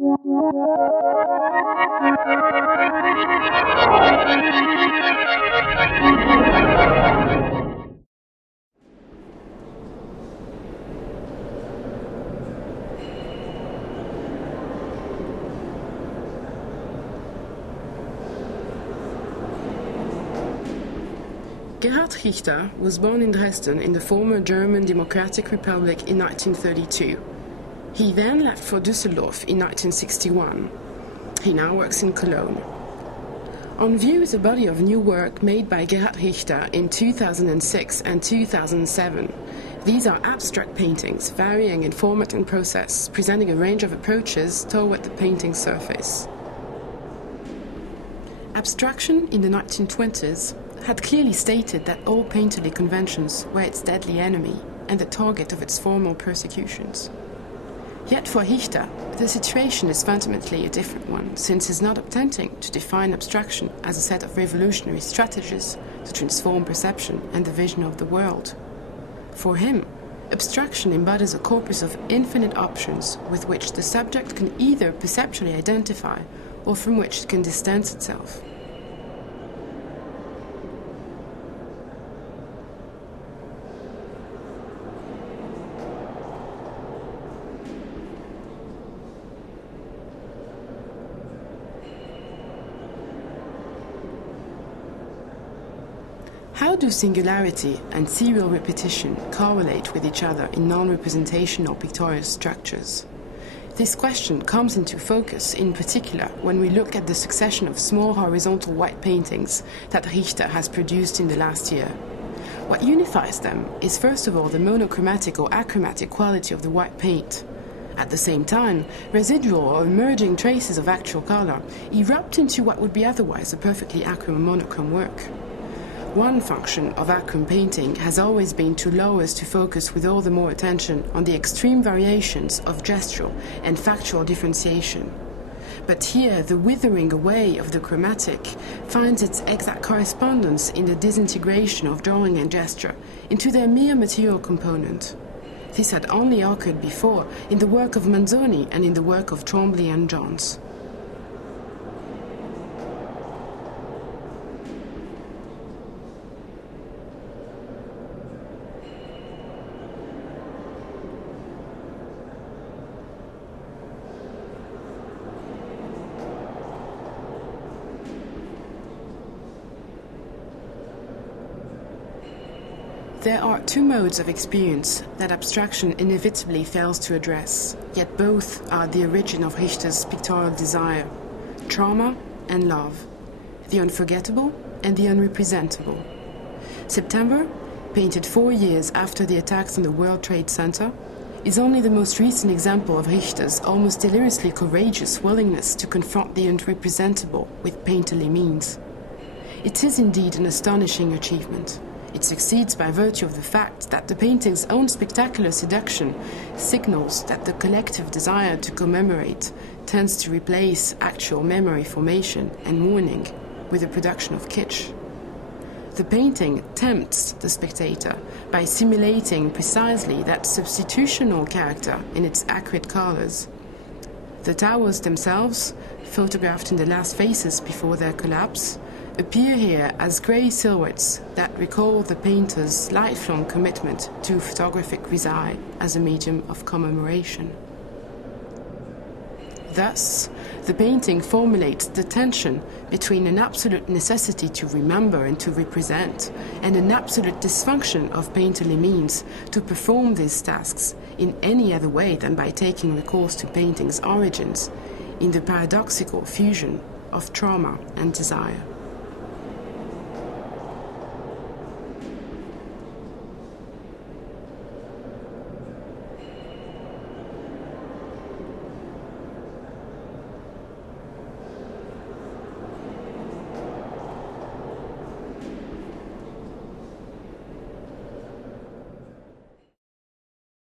Gerhard Richter was born in Dresden in the former German Democratic Republic in 1932. He then left for Düsseldorf in 1961. He now works in Cologne. On view is a body of new work made by Gerhard Richter in 2006 and 2007. These are abstract paintings, varying in format and process, presenting a range of approaches toward the painting surface. Abstraction in the 1920s had clearly stated that all painterly conventions were its deadly enemy and the target of its formal persecutions. Yet for Richter, the situation is fundamentally a different one, since he's not attempting to define abstraction as a set of revolutionary strategies to transform perception and the vision of the world. For him, abstraction embodies a corpus of infinite options with which the subject can either perceptually identify or from which it can distance itself. How do singularity and serial repetition correlate with each other in non-representational pictorial structures? This question comes into focus in particular when we look at the succession of small horizontal white paintings that Richter has produced in the last year. What unifies them is first of all the monochromatic or achromatic quality of the white paint. At the same time, residual or emerging traces of actual color erupt into what would be otherwise a perfectly achrome or monochrome work. One function of achrome painting has always been to allow us to focus with all the more attention on the extreme variations of gestural and factual differentiation. But here, the withering away of the chromatic finds its exact correspondence in the disintegration of drawing and gesture into their mere material component. This had only occurred before in the work of Manzoni and in the work of Tremblay and Johns. There are two modes of experience that abstraction inevitably fails to address, yet both are the origin of Richter's pictorial desire: trauma and love, the unforgettable and the unrepresentable. September, painted 4 years after the attacks on the World Trade Center, is only the most recent example of Richter's almost deliriously courageous willingness to confront the unrepresentable with painterly means. It is indeed an astonishing achievement. It succeeds by virtue of the fact that the painting's own spectacular seduction signals that the collective desire to commemorate tends to replace actual memory formation and mourning with the production of kitsch. The painting tempts the spectator by simulating precisely that substitutional character in its acrid colors. The towers themselves, photographed in the last phases before their collapse, appear here as grey silhouettes that recall the painter's lifelong commitment to photographic reside as a medium of commemoration. Thus, the painting formulates the tension between an absolute necessity to remember and to represent, and an absolute dysfunction of painterly means to perform these tasks in any other way than by taking recourse to painting's origins, in the paradoxical fusion of trauma and desire.